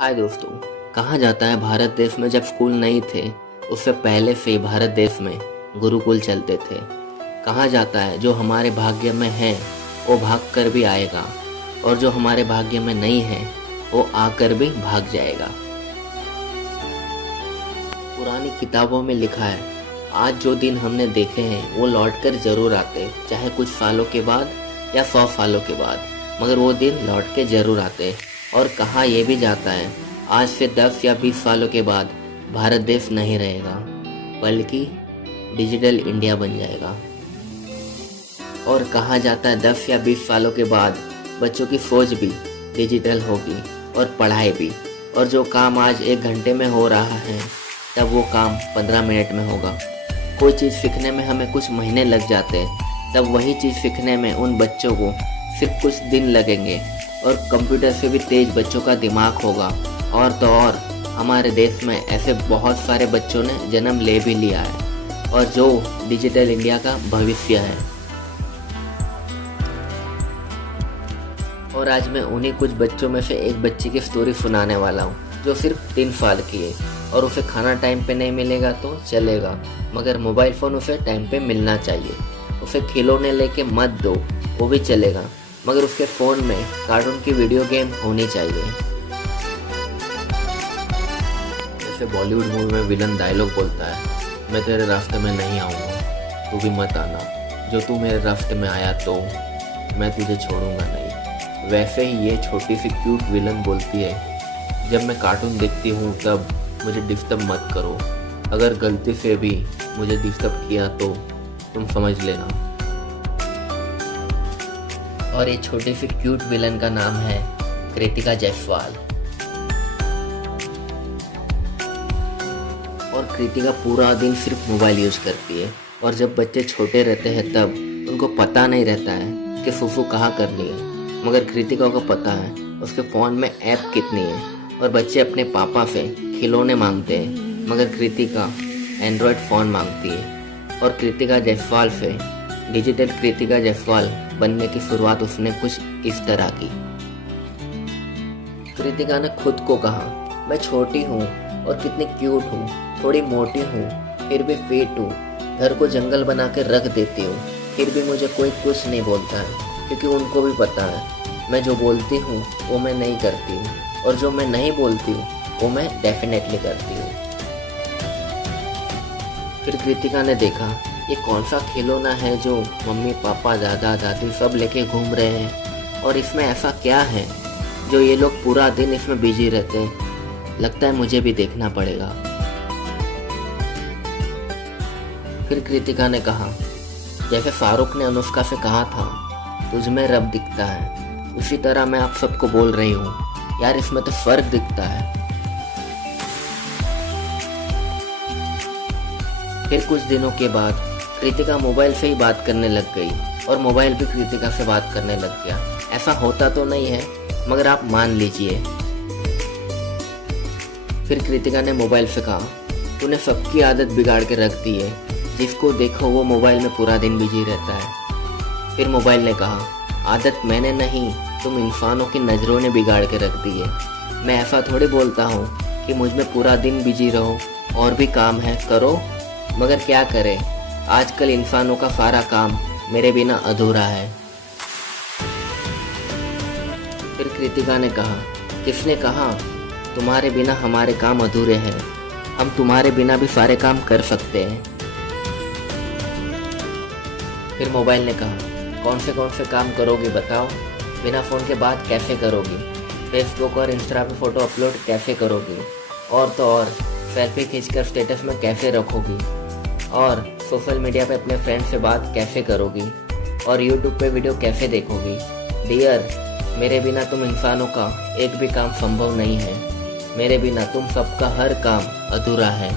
हाय दोस्तों। कहा जाता है भारत देश में जब स्कूल नहीं थे उससे पहले से ही भारत देश में गुरुकुल चलते थे। कहा जाता है जो हमारे भाग्य में है वो भाग कर भी आएगा और जो हमारे भाग्य में नहीं है वो आकर भी भाग जाएगा। पुरानी किताबों में लिखा है आज जो दिन हमने देखे हैं वो लौट कर जरूर आते, चाहे कुछ सालों के बाद या 100 सालों के बाद, मगर वो दिन लौट के जरूर आते। और कहा यह भी जाता है आज से 10 या 20 सालों के बाद भारत देश नहीं रहेगा बल्कि डिजिटल इंडिया बन जाएगा। और कहा जाता है 10 या 20 सालों के बाद बच्चों की सोच भी डिजिटल होगी और पढ़ाई भी, और जो काम आज 1 घंटे में हो रहा है तब वो काम 15 मिनट में होगा। कोई चीज़ सीखने में हमें कुछ महीने लग जाते हैं तब वही चीज़ सीखने में उन बच्चों को सिर्फ कुछ दिन लगेंगे। और कंप्यूटर से भी तेज बच्चों का दिमाग होगा। और तो और हमारे देश में ऐसे बहुत सारे बच्चों ने जन्म ले भी लिया है और जो डिजिटल इंडिया का भविष्य है। और आज मैं उन्हीं कुछ बच्चों में से एक बच्ची की स्टोरी सुनाने वाला हूँ जो सिर्फ 3 साल की है और उसे खाना टाइम पे नहीं मिलेगा तो चलेगा, मगर मोबाइल फ़ोन उसे टाइम पे मिलना चाहिए। उसे खिलौने लेके मत दो वो भी चलेगा, मगर उसके फ़ोन में कार्टून की वीडियो गेम होनी चाहिए। जैसे बॉलीवुड मूवी में विलन डायलॉग बोलता है मैं तेरे रास्ते में नहीं आऊँगा, तू भी मत आना, जो तू मेरे रास्ते में आया तो मैं तुझे छोड़ूंगा नहीं। वैसे ही ये छोटी सी क्यूट विलन बोलती है जब मैं कार्टून देखती हूँ तब मुझे डिस्टर्ब मत करो, अगर गलती से भी मुझे डिस्टर्ब किया तो तुम समझ लेना। और ये छोटी सी क्यूट विलन का नाम है कृतिका जायसवाल। और कृतिका पूरा दिन सिर्फ मोबाइल यूज करती है और जब बच्चे छोटे रहते हैं तब उनको पता नहीं रहता है कि फूफू कहाँ करनी है, मगर कृतिका को पता है उसके फ़ोन में ऐप कितनी है। और बच्चे अपने पापा से खिलौने मांगते हैं मगर कृतिका एंड्रॉयड फ़ोन मांगती है। और कृतिका जायसवाल से डिजिटल कृतिका जायसवाल बनने की शुरुआत उसने कुछ इस तरह की। कृतिका ने खुद को कहा मैं छोटी हूँ और कितनी क्यूट हूँ, थोड़ी मोटी हूँ फिर भी फिट हूँ, घर को जंगल बना के रख देती हूँ, फिर भी मुझे कोई कुछ नहीं बोलता है क्योंकि उनको भी पता है मैं जो बोलती हूँ वो मैं नहीं करती हूँ और जो मैं नहीं बोलती हूँ वो मैं डेफिनेटली करती हूँ। फिर कृतिका ने देखा ये कौन सा खिलौना है जो मम्मी पापा दादा दादी सब लेके घूम रहे हैं और इसमें ऐसा क्या है जो ये लोग पूरा दिन इसमें बिजी रहते हैं, लगता है मुझे भी देखना पड़ेगा। फिर कृतिका ने कहा जैसे शाहरुख ने अनुष्का से कहा था तुझमें रब दिखता है, उसी तरह मैं आप सबको बोल रही हूँ यार इसमें तो फर्क दिखता है। फिर कुछ दिनों के बाद कृतिका मोबाइल से ही बात करने लग गई और मोबाइल भी कृतिका से बात करने लग गया। ऐसा होता तो नहीं है मगर आप मान लीजिए। फिर कृतिका ने मोबाइल से कहा तूने सबकी आदत बिगाड़ के रख दी है, जिसको देखो वो मोबाइल में पूरा दिन बिजी रहता है। फिर मोबाइल ने कहा आदत मैंने नहीं तुम इंसानों की नज़रों ने बिगाड़ के रख दी है। मैं ऐसा थोड़ी बोलता हूँ कि मुझ में पूरा दिन बिजी रहो, और भी काम है करो, मगर क्या करें आजकल इंसानों का सारा काम मेरे बिना अधूरा है। फिर कृतिका ने कहा किसने कहा तुम्हारे बिना हमारे काम अधूरे हैं, हम तुम्हारे बिना भी सारे काम कर सकते हैं। फिर मोबाइल ने कहा कौन से काम करोगी बताओ, बिना फ़ोन के बात कैसे करोगी, फेसबुक और इंस्टा पे फ़ोटो अपलोड कैसे करोगी, और तो और सेल्फी खींचकर स्टेटस में कैसे रखोगी, और सोशल मीडिया पे अपने फ्रेंड से बात कैसे करोगी, और यूट्यूब पे वीडियो कैसे देखोगी। डियर मेरे बिना तुम इंसानों का एक भी काम संभव नहीं है, मेरे बिना तुम सबका हर काम अधूरा है।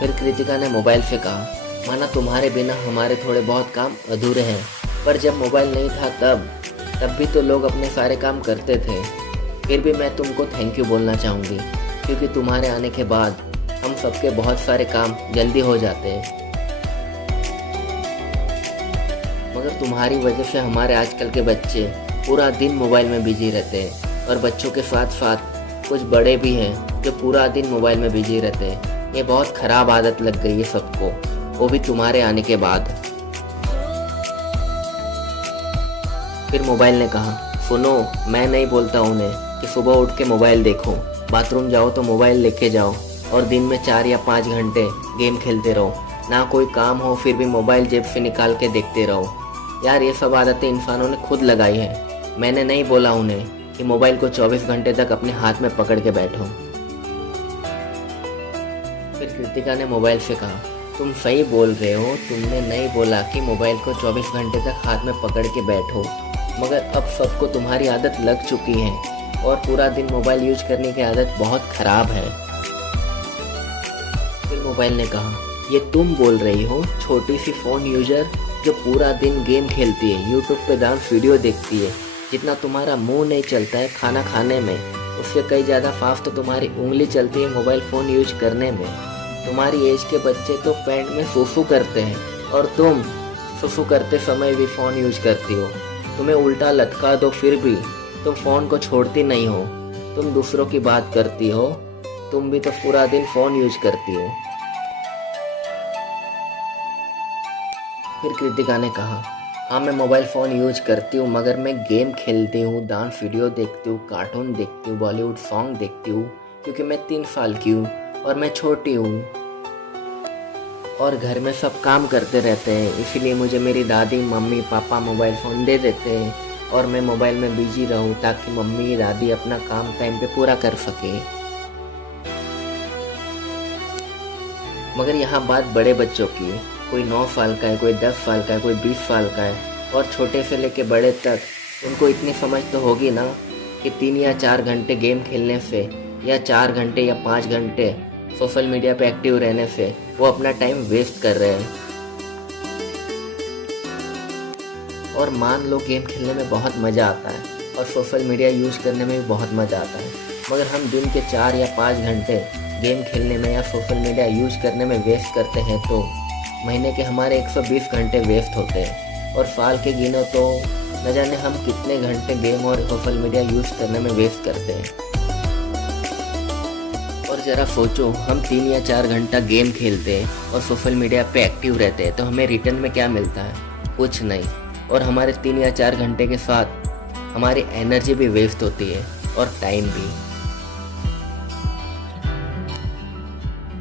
फिर कृतिका ने मोबाइल से कहा माना तुम्हारे बिना हमारे थोड़े बहुत काम अधूरे हैं, पर जब मोबाइल नहीं था तब भी तो लोग अपने सारे काम करते थे। फिर भी मैं तुमको थैंक यू बोलना चाहूँगी क्योंकि तुम्हारे आने के बाद हम सबके बहुत सारे काम जल्दी हो जाते हैं, मगर तुम्हारी वजह से हमारे आजकल के बच्चे पूरा दिन मोबाइल में बिजी रहते हैं, और बच्चों के साथ साथ कुछ बड़े भी हैं जो पूरा दिन मोबाइल में बिजी रहते हैं। ये बहुत ख़राब आदत लग गई है सबको, वो भी तुम्हारे आने के बाद। फिर मोबाइल ने कहा, सुनो, मैं नहीं बोलता उन्हें कि सुबह उठ के मोबाइल देखो, बाथरूम जाओ तो मोबाइल लेके जाओ और दिन में 4 या 5 घंटे गेम खेलते रहो, ना कोई काम हो फिर भी मोबाइल जेब से निकाल के देखते रहो। यार ये सब आदतें इंसानों ने खुद लगाई है, मैंने नहीं बोला उन्हें कि मोबाइल को 24 घंटे तक अपने हाथ में पकड़ के बैठो। फिर कृतिका ने मोबाइल से कहा, तुम सही बोल रहे हो, तुमने नहीं बोला कि मोबाइल को 24 घंटे तक हाथ में पकड़ के बैठो, मगर अब सबको तुम्हारी आदत लग चुकी है और पूरा दिन मोबाइल यूज करने की आदत बहुत ख़राब है। फिर मोबाइल ने कहा, ये तुम बोल रही हो, छोटी सी फ़ोन यूजर जो पूरा दिन गेम खेलती है, यूट्यूब पे डांस वीडियो देखती है, जितना तुम्हारा मुंह नहीं चलता है खाना खाने में, उससे कई ज़्यादा फास्ट तो तुम्हारी उंगली चलती है मोबाइल फ़ोन यूज करने में। तुम्हारी एज के बच्चे तो पैंट में सुसु करते हैं और तुम सुसु करते समय भी फ़ोन यूज करती हो। तुम्हें उल्टा लटका दो फिर भी तुम फ़ोन को छोड़ती नहीं हो। तुम दूसरों की बात करती हो, तुम भी तो पूरा दिन फ़ोन यूज करती हो। फिर कृतिका ने कहा, हाँ मैं मोबाइल फ़ोन यूज करती हूँ, मगर मैं गेम खेलती हूँ, डांस वीडियो देखती हूँ, कार्टून देखती हूँ, बॉलीवुड सॉन्ग देखती हूँ, क्योंकि मैं 3 साल की हूँ और मैं छोटी हूँ और घर में सब काम करते रहते हैं, इसलिए मुझे मेरी दादी मम्मी पापा मोबाइल फ़ोन दे देते हैं और मैं मोबाइल में बिजी रहूं ताकि मम्मी दादी अपना काम टाइम पे पूरा कर सके। मगर यहाँ बात बड़े बच्चों की है, कोई 9 साल का है, कोई 10 साल का है, कोई 20 साल का है, और छोटे से लेके बड़े तक उनको इतनी समझ तो होगी ना कि 3 या 4 घंटे गेम खेलने से या 4 घंटे या 5 घंटे सोशल मीडिया पे एक्टिव रहने से वो अपना टाइम वेस्ट कर रहे हैं। और मान लो गेम खेलने में बहुत मज़ा आता है और सोशल मीडिया यूज़ करने में भी बहुत मज़ा आता है, मगर हम दिन के 4 या 5 घंटे गेम खेलने में या सोशल मीडिया यूज़ करने में वेस्ट करते हैं तो महीने के हमारे 120 घंटे वेस्ट होते हैं, और साल के गिनो तो न जाने हम कितने घंटे गेम और सोशल मीडिया यूज़ करने में वेस्ट करते हैं। और ज़रा सोचो, हम 3 या 4 घंटा गेम खेलते हैं और सोशल मीडिया पे एक्टिव रहते हैं तो हमें रिटर्न में क्या मिलता है? कुछ नहीं। और हमारे 3 या 4 घंटे के साथ हमारी एनर्जी भी वेस्ट होती है और टाइम भी।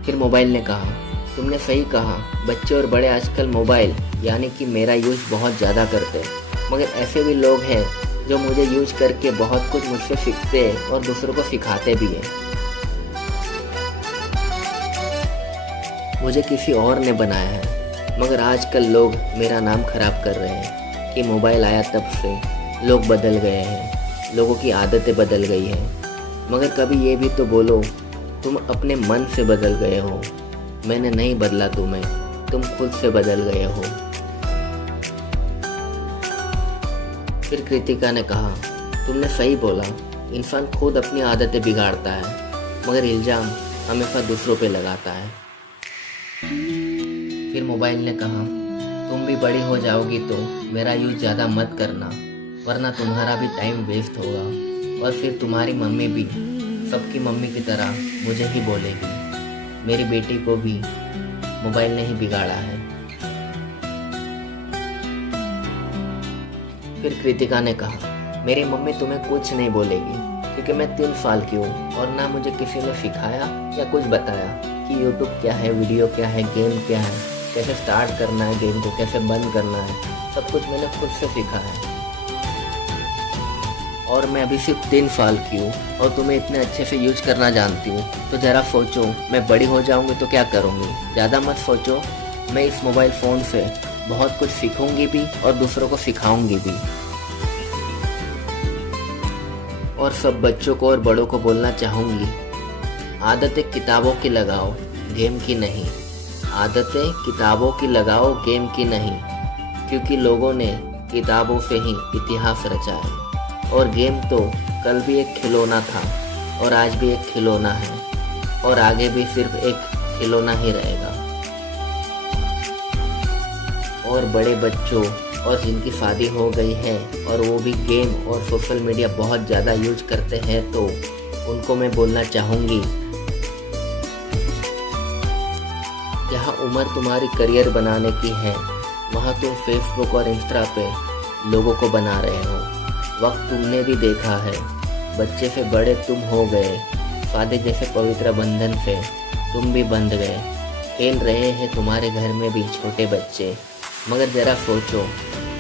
फिर मोबाइल ने कहा, तुमने सही कहा, बच्चे और बड़े आजकल मोबाइल यानी कि मेरा यूज़ बहुत ज़्यादा करते हैं, मगर ऐसे भी लोग हैं जो मुझे यूज करके बहुत कुछ मुझसे सीखते हैं और दूसरों को सिखाते भी हैं। मुझे किसी और ने बनाया है, मगर आजकल लोग मेरा नाम खराब कर रहे हैं कि मोबाइल आया तब से लोग बदल गए हैं, लोगों की आदतें बदल गई हैं। मगर कभी ये भी तो बोलो, तुम अपने मन से बदल गए हो, मैंने नहीं बदला तुम्हें, तुम खुद से बदल गए हो। फिर कृतिका ने कहा, तुमने सही बोला, इंसान खुद अपनी आदतें बिगाड़ता है, मगर इल्ज़ाम हमेशा दूसरों पे लगाता है। फिर मोबाइल ने कहा, तुम भी बड़ी हो जाओगी तो मेरा यूज़ ज़्यादा मत करना, वरना तुम्हारा भी टाइम वेस्ट होगा और फिर तुम्हारी मम्मी भी सबकी मम्मी की तरह मुझे ही बोलेगी, मेरी बेटी को भी मोबाइल ने ही बिगाड़ा है। फिर कृतिका ने कहा, मेरी मम्मी तुम्हें कुछ नहीं बोलेगी क्योंकि मैं 3 साल की हूँ और ना मुझे किसी ने सिखाया या कुछ बताया कि यूट्यूब क्या है, वीडियो क्या है, गेम क्या है, कैसे स्टार्ट करना है गेम को, कैसे बंद करना है, सब कुछ मैंने खुद से सीखा है। और मैं अभी सिर्फ 3 साल की हूँ और तुम्हें इतने अच्छे से यूज करना जानती हूँ, तो ज़रा सोचो, मैं बड़ी हो जाऊँगी तो क्या करूँगी। ज़्यादा मत सोचो, मैं इस मोबाइल फ़ोन से बहुत कुछ सीखूँगी भी और दूसरों को सिखाऊँगी भी। और सब बच्चों को और बड़ों को बोलना चाहूँगी, आदतें किताबों की लगाओ, गेम की नहीं। आदतें किताबों की लगाओ, गेम की नहीं, क्योंकि लोगों ने किताबों से ही इतिहास रचा है और गेम तो कल भी एक खिलौना था और आज भी एक खिलौना है और आगे भी सिर्फ एक खिलौना ही रहेगा। और बड़े बच्चों, और जिनकी शादी हो गई है और वो भी गेम और सोशल मीडिया बहुत ज़्यादा यूज करते हैं, तो उनको मैं बोलना चाहूँगी, जहाँ उम्र तुम्हारी करियर बनाने की है वहाँ तुम फेसबुक और इंस्टा पे लोगों को बना रहे हो। वक्त तुमने भी देखा है, बच्चे से बड़े तुम हो गए, शादी जैसे पवित्र बंधन से तुम भी बंध गए। खेल रहे हैं तुम्हारे घर में भी छोटे बच्चे, मगर ज़रा सोचो,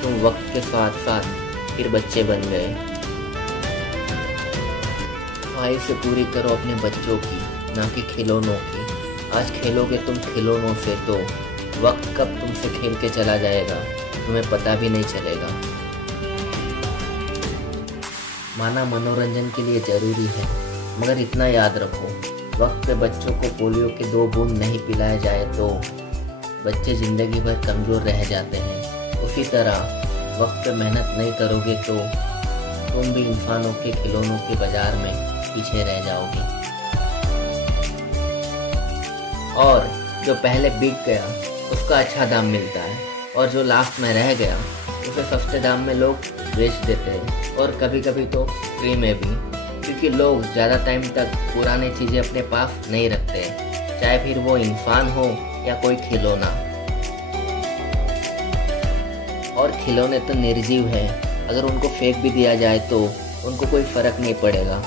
तुम वक्त के साथ साथ फिर बच्चे बन गए। ख्वाहिश पूरी करो अपने बच्चों की, ना कि खिलौनों की। आज खेलोगे तुम खिलौनों से तो वक्त कब तुमसे खेल के चला जाएगा तुम्हें पता भी नहीं चलेगा। माना मनोरंजन के लिए ज़रूरी है, मगर इतना याद रखो, वक्त पे बच्चों को पोलियो के 2 बूंद नहीं पिलाया जाए तो बच्चे ज़िंदगी भर कमज़ोर रह जाते हैं। उसी तरह वक्त पे मेहनत नहीं करोगे तो तुम भी इंसानों के खिलौनों के बाज़ार में पीछे रह जाओगे। और जो पहले बिक गया उसका अच्छा दाम मिलता है, और जो लास्ट में रह गया उसे सस्ते दाम में लोग बेच देते हैं, और कभी कभी तो फ्री में भी, क्योंकि लोग ज़्यादा टाइम तक पुरानी चीज़ें अपने पास नहीं रखते, चाहे फिर वो इंसान हो या कोई खिलौना। और खिलौने तो निर्जीव है, अगर उनको फेंक भी दिया जाए तो उनको कोई फ़र्क नहीं पड़ेगा,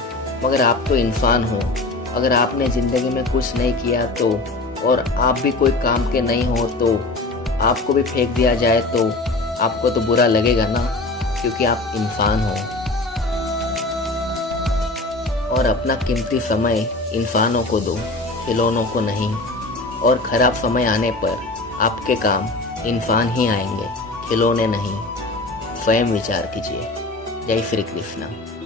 मगर आप तो इंसान हो। अगर आपने ज़िंदगी में कुछ नहीं किया तो, और आप भी कोई काम के नहीं हो तो आपको भी फेंक दिया जाए तो आपको तो बुरा लगेगा ना, क्योंकि आप इंसान हो। और अपना कीमती समय इंसानों को दो, खिलौनों को नहीं। और ख़राब समय आने पर आपके काम इंसान ही आएंगे, खिलौने नहीं। स्वयं विचार कीजिए। जय श्री कृष्ण।